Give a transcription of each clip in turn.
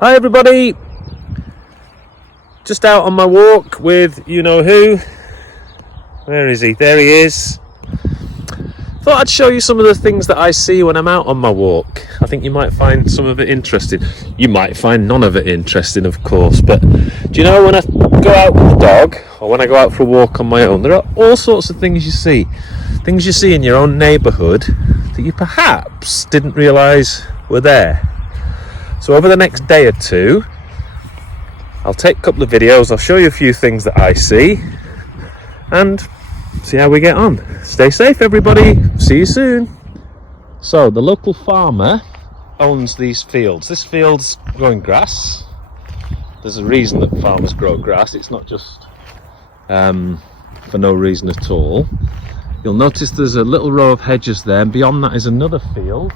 Hi everybody, just out on my walk with you-know-who. Where is he? There he is. Thought I'd show you some of the things that I see when I'm out on my walk. I think you might find some of it interesting. You might find none of it interesting, of course, but do you know, when I go out with the dog or when I go out for a walk on my own, there are all sorts of things you see. Things you see in your own neighbourhood that you perhaps didn't realise were there. So over the next day or two, I'll take a couple of videos, I'll show you a few things that I see, and see how we get on. Stay safe everybody, see you soon. So the local farmer owns these fields. This field's growing grass. There's a reason that farmers grow grass, it's not just for no reason at all. You'll notice there's a little row of hedges there, and beyond that is another field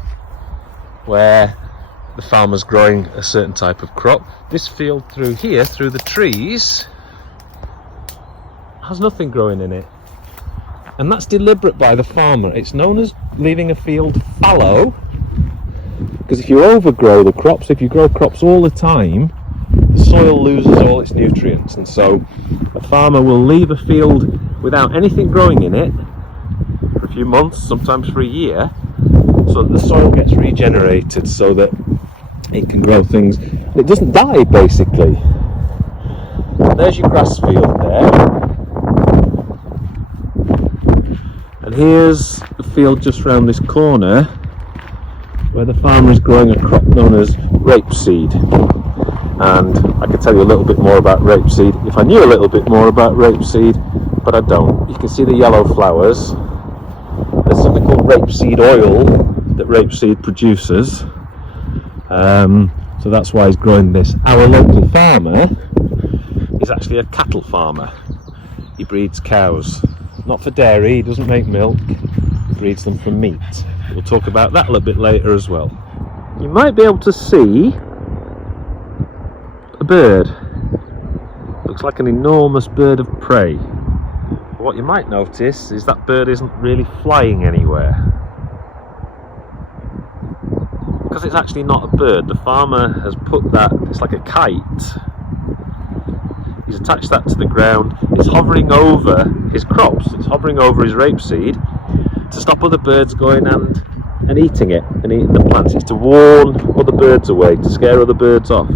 where the farmer's growing a certain type of crop. This field through here, through the trees, has nothing growing in it. And that's deliberate by the farmer. It's known as leaving a field fallow, because if you overgrow the crops, if you grow crops all the time, the soil loses all its nutrients. And so a farmer will leave a field without anything growing in it for a few months, sometimes for a year, so that the soil gets regenerated, so that it can grow things. It doesn't die, basically. There's your grass field there, and here's the field just round this corner where the farmer is growing a crop known as rapeseed. And I could tell you a little bit more about rapeseed if I knew a little bit more about rapeseed, but I don't. You can see the yellow flowers. There's something called rapeseed oil that rapeseed produces. So that's why he's growing this. Our local farmer is actually a cattle farmer. He breeds cows, not for dairy, he doesn't make milk, he breeds them for meat. We'll talk about that a little bit later as well. You might be able to see a bird. Looks like an enormous bird of prey. What you might notice is that bird isn't really flying anywhere, because it's actually not a bird. The farmer has put that, it's like a kite, he's attached that to the ground. It's hovering over his crops, it's hovering over his rapeseed to stop other birds going and eating it, and eating the plants. It's to warn other birds away, to scare other birds off.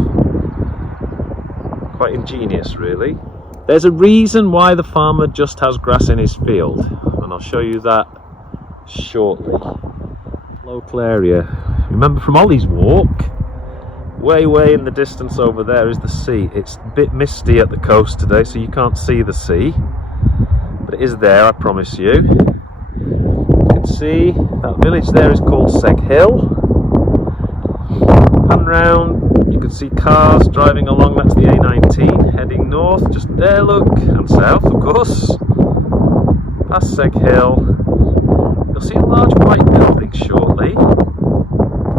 Quite ingenious, really. There's a reason why the farmer just has grass in his field, and I'll show you that shortly. Local area. Remember from Ollie's walk, way in the distance over there is the sea. It's a bit misty at the coast today, so you can't see the sea, but it is there, I promise you. You can see that village there is called Seg Hill. Pan round, you can see cars driving along. That's the A19 heading north, just there, look, and south of course, past Seg Hill. You'll see a large white building shortly.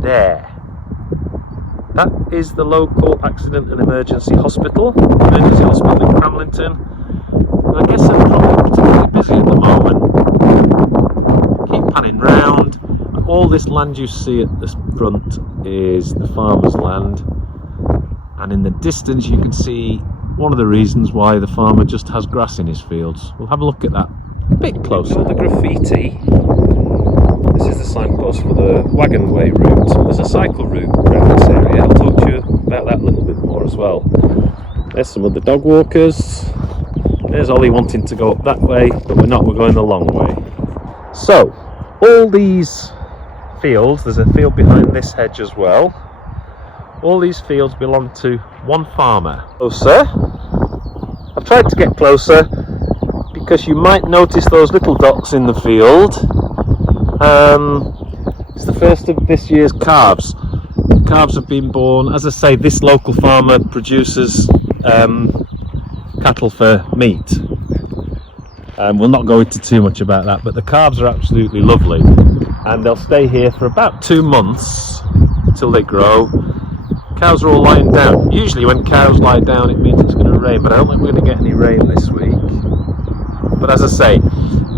There. That is the local accident and emergency hospital. Emergency hospital in Cramlington. I guess they're probably particularly busy at the moment. Keep panning round. All this land you see at the front is the farmer's land. And in the distance you can see one of the reasons why the farmer just has grass in his fields. We'll have a look at that a bit closer. The graffiti. This is the signpost for the wagon way route. There's a cycle route around this area. I'll talk to you about that a little bit more as well. There's some of the dog walkers. There's Ollie wanting to go up that way, but we're not, we're going the long way. So, all these fields, there's a field behind this hedge as well. All these fields belong to one farmer. Closer. I've tried to get closer because you might notice those little dots in the field. It's the first of this year's calves. Calves have been born. As I say, this local farmer produces cattle for meat. We'll not go into too much about that, but the calves are absolutely lovely, and they'll stay here for about 2 months until they grow. Cows are all lying down. Usually when cows lie down it means it's going to rain, but I don't think we're going to get any rain this week. But as I say,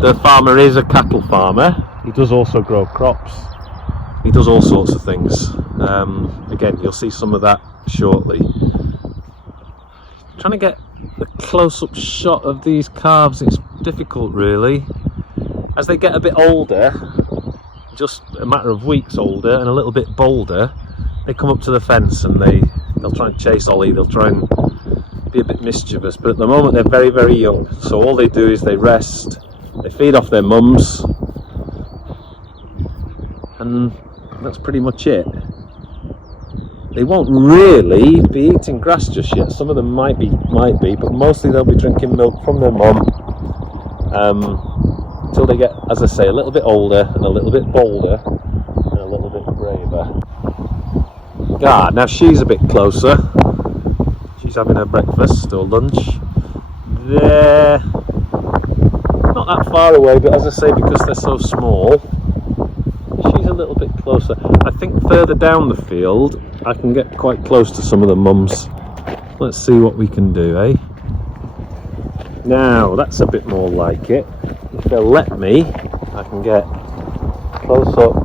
the farmer is a cattle farmer. He does also grow crops. He does all sorts of things. Again, again, you'll see some of that shortly. Trying to get a close-up shot of these calves, it's difficult really. As they get a bit older, just a matter of weeks older and a little bit bolder, they come up to the fence and they'll try and chase Ollie, they'll try and be a bit mischievous, but at the moment they're very, very young, so all they do is they rest, they feed off their mums, and that's pretty much it. They won't really be eating grass just yet. Some of them might be, but mostly they'll be drinking milk from their mum until they get, as I say, a little bit older and a little bit bolder and a little bit braver. Ah, now she's a bit closer. She's having her breakfast or lunch. They're not that far away, but as I say, because they're so small, she's a little bit closer. I think further down the field I can get quite close to some of the mums. Let's see what we can do, eh? Now that's a bit more like it. If they'll let me, I can get close up.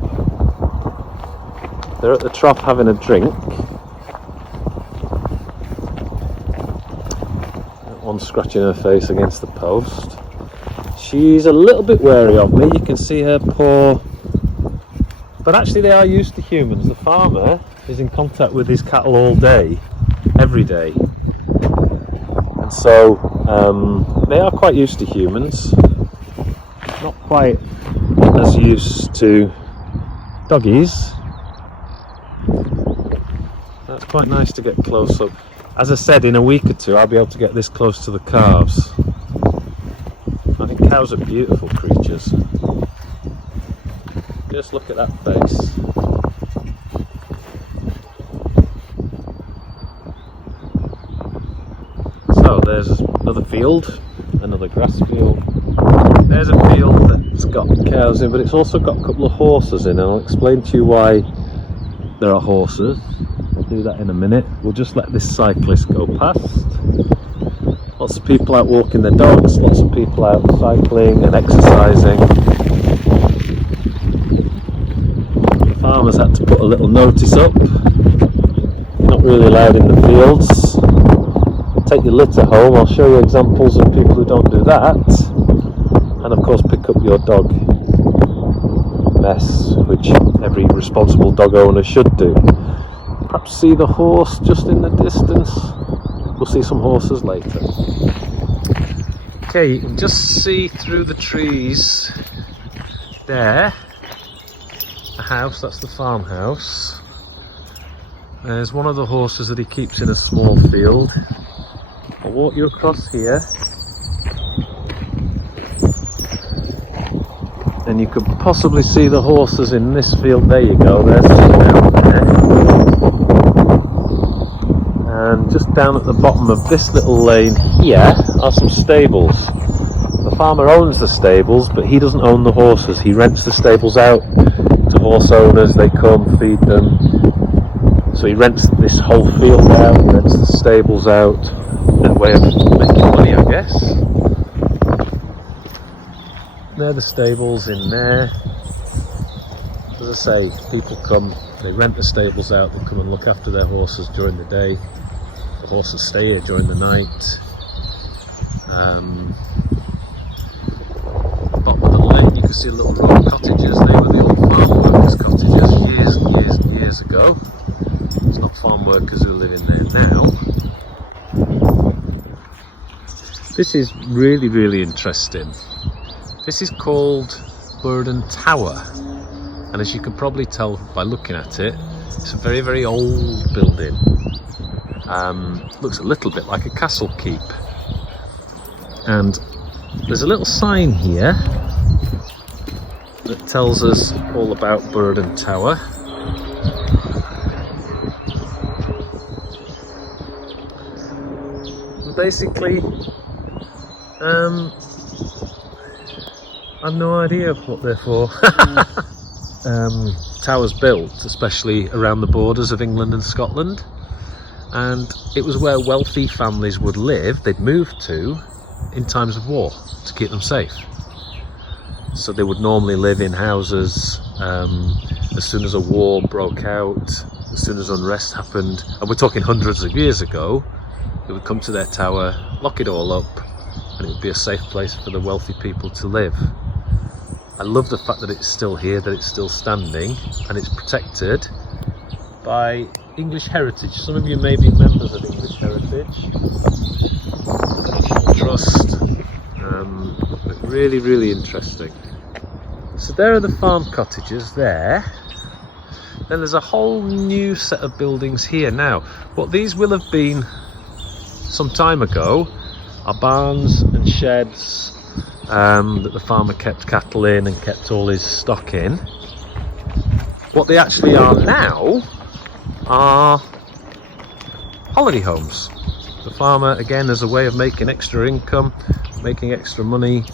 They're at the trough having a drink. That one's scratching her face against the post. She's a little bit wary of me. You can see her paw. But actually they are used to humans. The farmer is in contact with his cattle all day, every day. And so they are quite used to humans. Not quite as used to doggies. That's quite nice to get close up. As I said, in a week or two I'll be able to get this close to the calves. I think cows are beautiful creatures. Just look at that face. So there's another field, another grass field. There's a field that's got cows in, but it's also got a couple of horses in, and I'll explain to you why there are horses. I'll do that in a minute. We'll just let this cyclist go past. Lots of people out walking their dogs, lots of people out cycling and exercising. The farmers had to put a little notice up. You're not really allowed in the fields. Take your litter home. I'll show you examples of people who don't do that. And of course pick up your dog mess, which every responsible dog owner should do. Perhaps see the horse just in the distance. We'll see some horses later. Okay, you can just see through the trees there, a house, that's the farmhouse. There's one of the horses that he keeps in a small field. I'll walk you across here. And you could possibly see the horses in this field. There you go, there's two down there. And just down at the bottom of this little lane here are some stables. The farmer owns the stables, but he doesn't own the horses. He rents the stables out to horse owners. They come, feed them. So he rents this whole field out, he rents the stables out. A way of making money, I guess. They're the stables in there. As I say, people come, they rent the stables out, they come and look after their horses during the day. The horses stay here during the night. Bottom of the lane you can see a little row of cottages. They were the old farm workers' cottages years ago. It's not farm workers who live in there now. This is really, really interesting. This is called Burden Tower, and as you can probably tell by looking at it, it's a very, very old building. Looks a little bit like a castle keep. And there's a little sign here that tells us all about Burden Tower. And basically, I've no idea what they're for. Towers built, especially around the borders of England and Scotland, and it was where wealthy families would live, they'd move to, in times of war, to keep them safe. So they would normally live in houses. As soon as a war broke out, as soon as unrest happened, and we're talking hundreds of years ago, they would come to their tower, lock it all up, and it would be a safe place for the wealthy people to live. I love the fact that it's still here, that it's still standing, and it's protected by English Heritage. Some of you may be members of English Heritage, the National Trust. But really, really interesting. So there are the farm cottages there. Then there's a whole new set of buildings here now. What these will have been some time ago are barns and sheds that the farmer kept cattle in and kept all his stock in. What they actually are now are holiday homes. The farmer, again, as a way of making extra income, making extra money,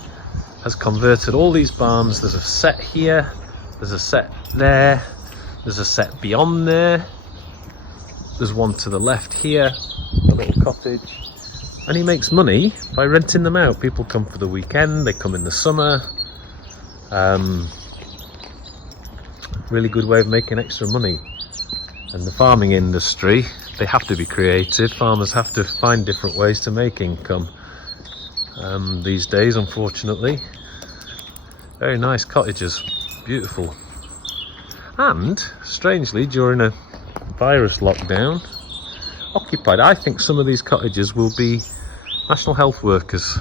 has converted all these barns. There's a set here, there's a set there, there's a set beyond there, there's one to the left here, a little cottage. And he makes money by renting them out. People come for the weekend, they come in the summer. Really good way of making extra money. And the farming industry, they have to be creative. Farmers have to find different ways to make income these days, unfortunately. Very nice cottages, beautiful. And strangely, during a virus lockdown, occupied. I think some of these cottages will be national health workers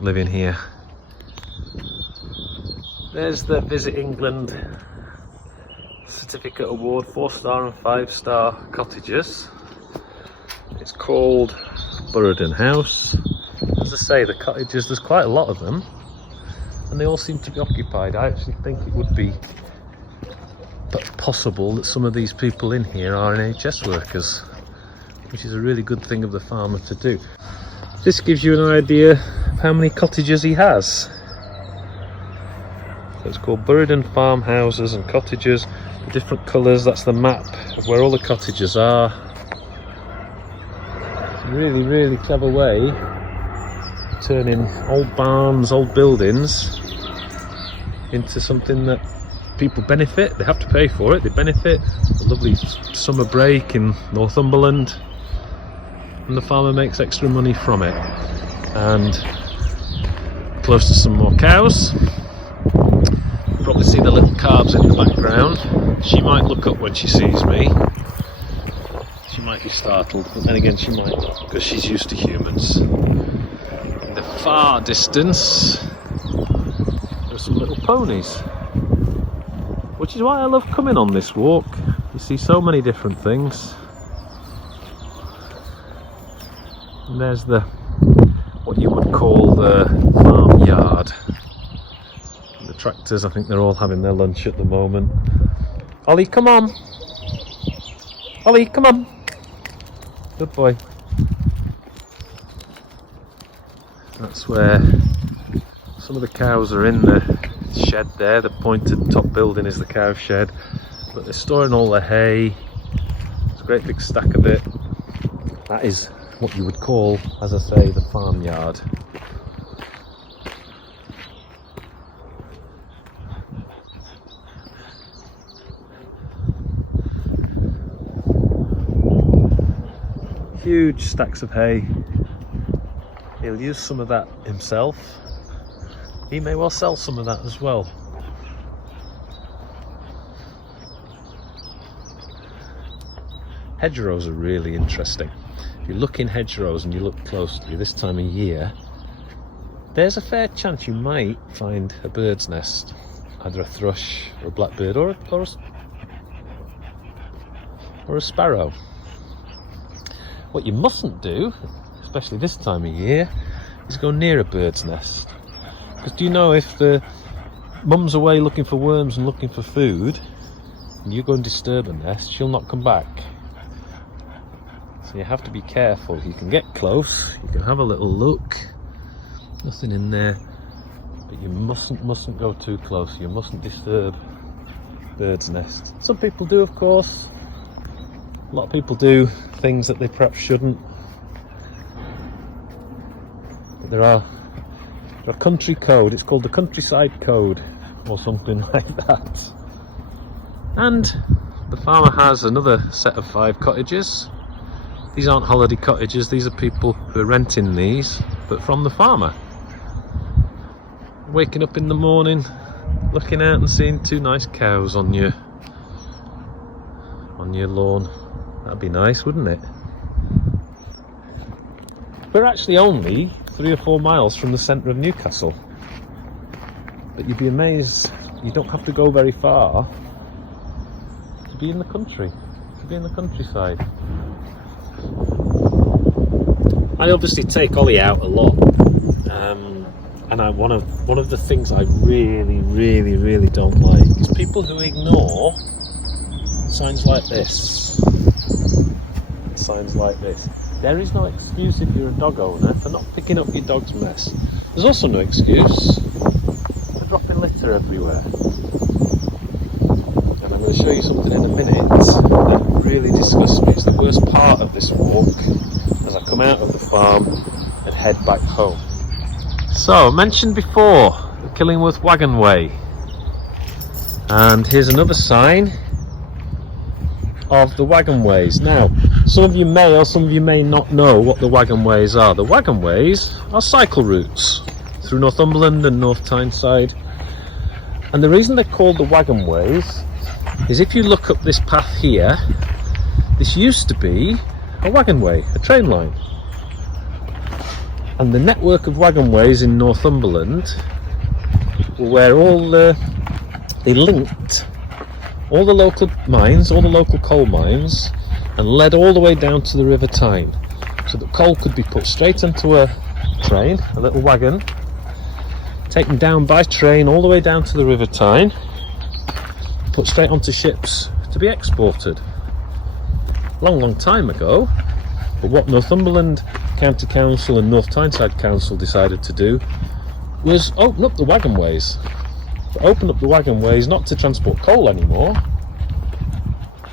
living here. There's the Visit England Certificate Award, 4-star and 5-star cottages. It's called Burradon House. As I say, the cottages, there's quite a lot of them, and they all seem to be occupied. I actually think it would be possible that some of these people in here are NHS workers, which is a really good thing of the farmer to do. This gives you an idea of how many cottages he has. So it's called Burradon Farmhouses and Cottages. The different colours, that's the map of where all the cottages are. It's a really, really clever way of turning old barns, old buildings into something that people benefit. They have to pay for it, they benefit. A lovely summer break in Northumberland, and the farmer makes extra money from it. And close to some more cows. You probably see the little calves in the background. She might look up when she sees me. She might be startled, but then again she might not, because she's used to humans. In the far distance, there are some little ponies, which is why I love coming on this walk. You see so many different things. And there's what you would call the farmyard. The tractors, I think they're all having their lunch at the moment. Ollie, come on! Ollie, come on! Good boy. That's where some of the cows are in the shed there. The pointed top building is the cow shed. But they're storing all their hay. There's a great big stack of it. That is what you would call, as I say, the farmyard. Huge stacks of hay. He'll use some of that himself. He may well sell some of that as well. Hedgerows are really interesting. If you look in hedgerows and you look closely this time of year, there's a fair chance you might find a bird's nest, either a thrush or a blackbird or a sparrow. What you mustn't do, especially this time of year, is go near a bird's nest. Because do you know, if the mum's away looking for worms and looking for food, and you go and disturb a nest, she'll not come back. So you have to be careful. You can get close, you can have a little look, nothing in there, but you mustn't go too close. You mustn't disturb bird's nest. Some people do, of course. A lot of people do things that they perhaps shouldn't. But there are a country code. It's called the Countryside Code or something like that. And the farmer has another set of 5 cottages. These aren't holiday cottages, these are people who are renting these, but from the farmer. Waking up in the morning, looking out and seeing 2 nice cows on your lawn. That'd be nice, wouldn't it? We're actually only 3 or 4 miles from the centre of Newcastle, but you'd be amazed, you don't have to go very far to be in the country, to be in the countryside. I obviously take Ollie out a lot, and one of the things I really don't like is people who ignore signs like this. Signs like this. There is no excuse if you're a dog owner for not picking up your dog's mess. There's also no excuse for dropping litter everywhere. And I'm going to show you something in a minute that really disgusts me. It's the worst part of this walk as I come out of the farm and head back home. So, mentioned before, the Killingworth Wagon Way. And here's another sign of the wagon ways. Now, some of you may or some of you may not know what the wagon ways are. The wagon ways are cycle routes through Northumberland and North Tyneside. And the reason they're called the wagon ways is if you look up this path here, this used to be a wagon way, a train line. And the network of wagon ways in Northumberland were where they linked all the local mines, all the local coal mines, and led all the way down to the River Tyne, so that coal could be put straight into a train, a little wagon, taken down by train all the way down to the River Tyne, put straight onto ships to be exported. Long time ago, but what Northumberland County Council and North Tyneside Council decided to do was open up the wagon ways. Open up the wagon ways not to transport coal anymore,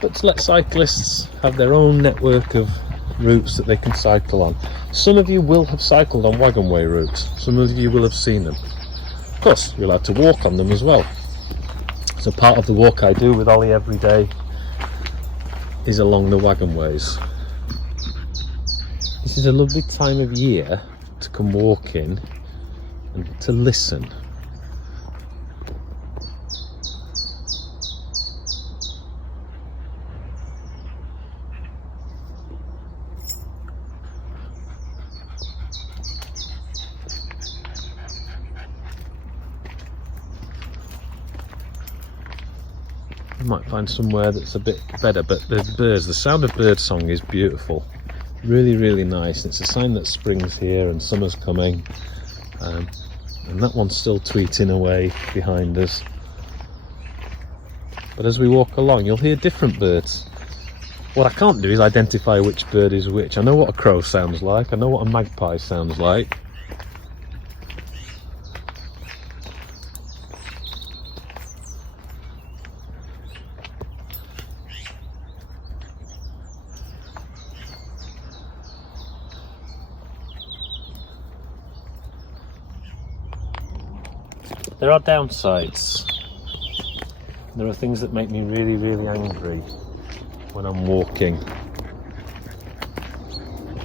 but to let cyclists have their own network of routes that they can cycle on. Some of you will have cycled on wagon way routes, some of you will have seen them. Of course, you're allowed to walk on them as well. So part of the walk I do with Ollie every day is along the wagon ways. This is a lovely time of year to come walking and to listen. You might find somewhere that's a bit better, but the birds, the sound of bird song is beautiful. Really nice. It's a sign that spring's here and summer's coming. And that one's still tweeting away behind us. But as we walk along, you'll hear different birds. What I can't do is identify which bird is which. I know what a crow sounds like, I know what a magpie sounds like. There are downsides. There are things that make me really angry when I'm walking.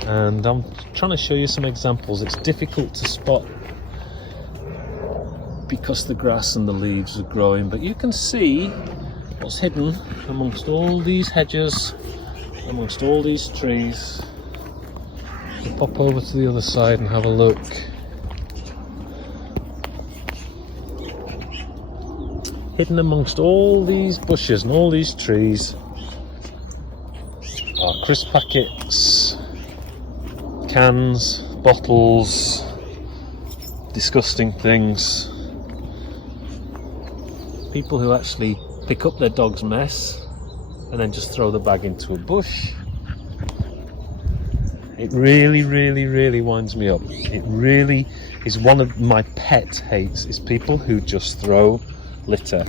And I'm trying to show you some examples. It's difficult to spot because the grass and the leaves are growing, but you can see what's hidden amongst all these hedges, amongst all these trees. We'll pop over to the other side and have a look. Hidden amongst all these bushes and all these trees are crisp packets, cans, bottles, disgusting things. People who actually pick up their dog's mess and then just throw the bag into a bush. It really winds me up. It really is one of my pet hates, is people who just throw litter.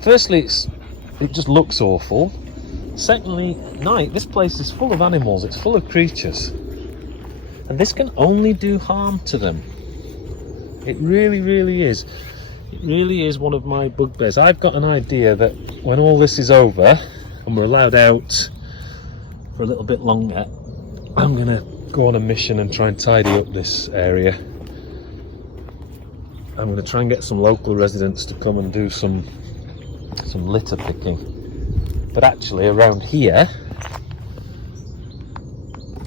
Firstly, it just looks awful. Secondly, this place is full of animals, it's full of creatures, and this can only do harm to them. It really is. It really is one of my bugbears. I've got an idea that when all this is over and we're allowed out for a little bit longer, I'm going to go on a mission and try and tidy up this area. I'm going to try and get some local residents to come and do some litter picking. But actually around here,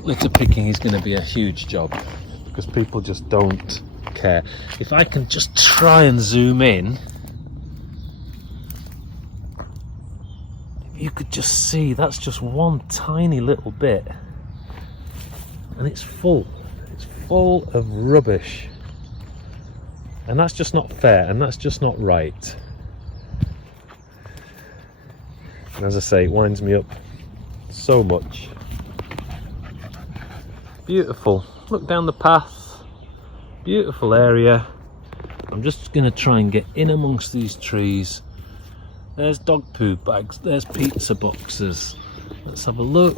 litter picking is going to be a huge job because people just don't care. If I can just try and zoom in, you could just see that's just one tiny little bit and it's full of rubbish, and that's just not fair and that's just not right. And as I say, it winds me up so much. Beautiful. Look down the path. Beautiful area. I'm just going to try and get in amongst these trees. There's dog poo bags. There's pizza boxes. Let's have a look.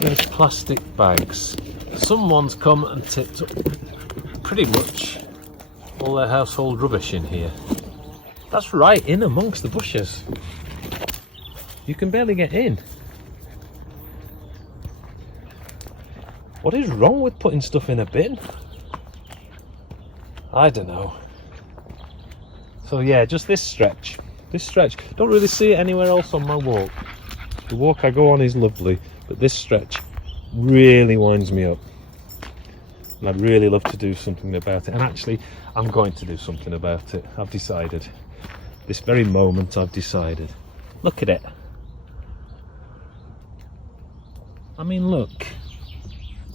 There's plastic bags. Someone's come and tipped up pretty much all their household rubbish in here. That's right in amongst the bushes. You can barely get in. What is wrong with putting stuff in a bin? I don't know. So yeah, just this stretch. Don't really see it anywhere else on my walk. The walk I go on is lovely, but this stretch really winds me up. And I'd really love to do something about it. And actually, I'm going to do something about it. I've decided. This very moment, I've decided. Look at it. I mean, look.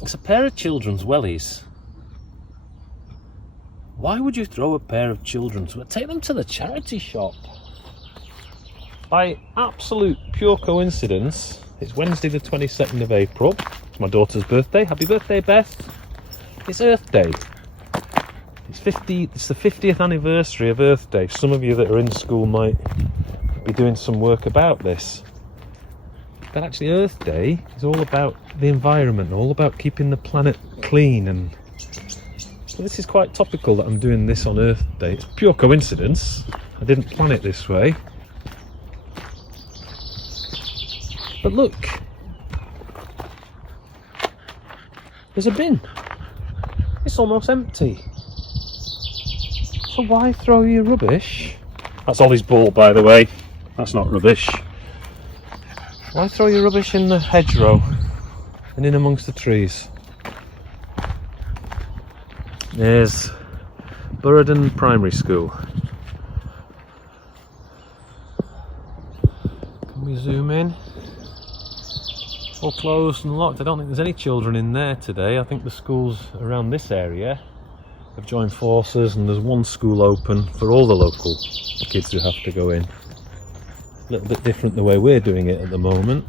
It's a pair of children's wellies. Why would you throw a pair of children's? Take them to the charity shop. By absolute pure coincidence, it's Wednesday the 22nd of April. It's my daughter's birthday. Happy birthday, Beth. It's Earth Day. It's the 50th anniversary of Earth Day. Some of you that are in school might be doing some work about this. But actually Earth Day is all about the environment, all about keeping the planet clean, and so this is quite topical that I'm doing this on Earth Day. It's pure coincidence. I didn't plan it this way. But look, there's a bin. It's almost empty. So why throw your rubbish? That's Ollie's ball, by the way. That's not rubbish. Why throw your rubbish in the hedgerow and in amongst the trees? There's Burradon Primary School. Can we zoom in? All closed and locked. I don't think there's any children in there today. I think the schools around this area have joined forces and there's one school open for all the local kids who have to go in. A little bit different the way we're doing it at the moment.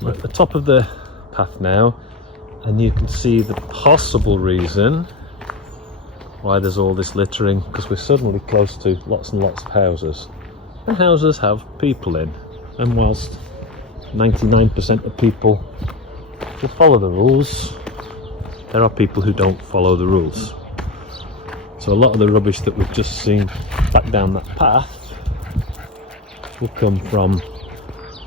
We're at the top of the path now, and you can see the possible reason why there's all this littering, because we're suddenly close to lots and lots of houses, and houses have people in, and whilst 99% of people will follow the rules, there are people who don't follow the rules. So a lot of the rubbish that we've just seen back down that path will come from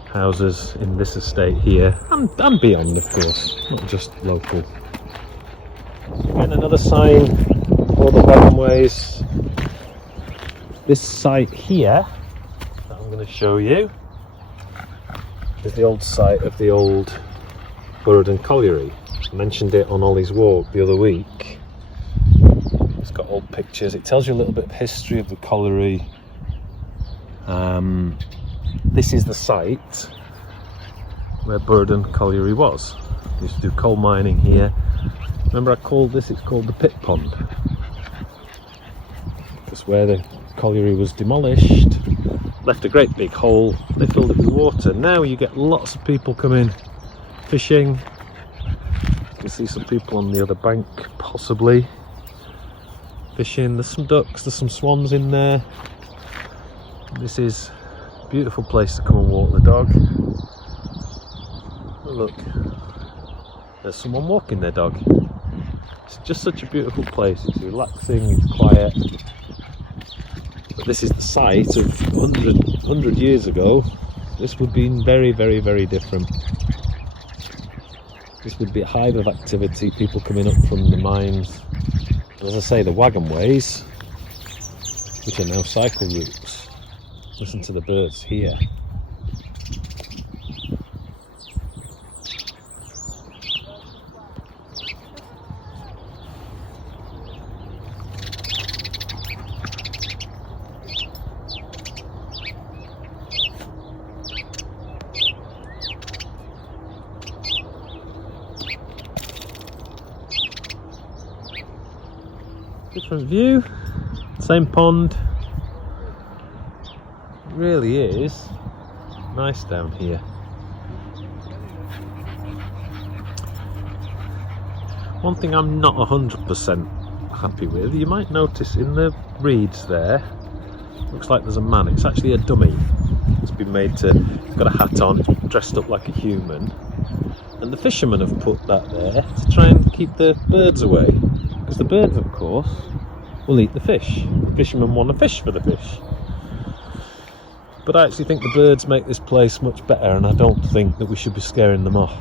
houses in this estate here and beyond, of course, not just local. Again, another sign for the Bottomways. This site here that I'm going to show you is the old site of the old Burradon Colliery. I mentioned it on Ollie's walk the other week. It's got old pictures. It tells you a little bit of history of the colliery. This is the site where Burradon Colliery was. They used to do coal mining here. Remember I called this, it's called the Pit Pond. Because where the colliery was demolished, left a great big hole, they filled it with water. Now you get lots of people coming fishing. You can see some people on the other bank, possibly fishing. There's some ducks, there's some swans in there. This is a beautiful place to come and walk the dog. Oh, look, there's someone walking their dog. It's just such a beautiful place. It's relaxing, it's quiet. But this is the site of 100 years ago. This would be very, very, very different. This would be a hive of activity, people coming up from the mines. And as I say, the wagon ways, which are now cycle routes. Listen to the birds here. Different view, same pond. It really is nice down here. One thing I'm not 100% happy with, you might notice in the reeds there, looks like there's a man. It's actually a dummy. It's been made to, it's got a hat on, it's dressed up like a human. And the fishermen have put that there to try and keep the birds away. Because the birds, of course, will eat the fish. The fishermen want to fish for the fish. But I actually think the birds make this place much better, and I don't think that we should be scaring them off.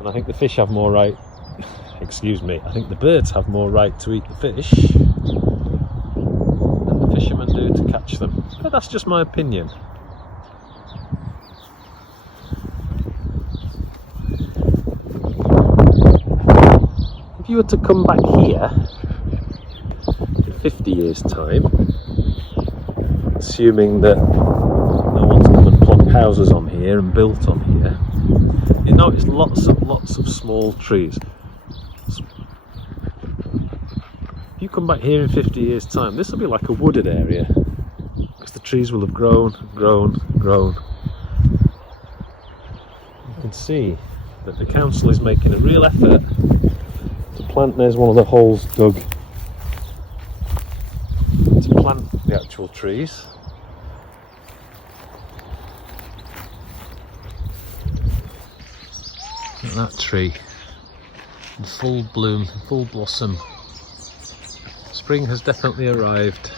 And I think the fish have more right, excuse me, I think the birds have more right to eat the fish than the fishermen do to catch them. But that's just my opinion. If you were to come back here in 50 years' time, assuming that no one's come and plonked houses on here and built on here, you notice lots of small trees. If you come back here in 50 years' time, this will be like a wooded area, because the trees will have grown. You can see that the council is making a real effort to plant. There's one of the holes dug to plant the actual trees. Look at that tree in full bloom, full blossom. Spring has definitely arrived.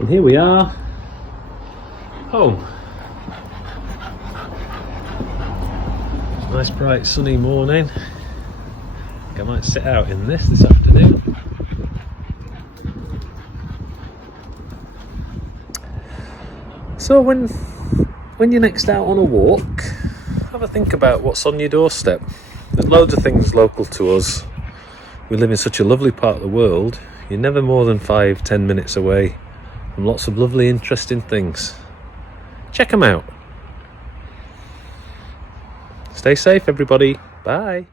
And here we are, home. Nice bright sunny morning. I might sit out in this afternoon. So when you're next out on a walk, have a think about what's on your doorstep. There's loads of things local to us. We live in such a lovely part of the world. You're never more than 5-10 minutes away from lots of lovely, interesting things. Check them out. Stay safe, everybody. Bye.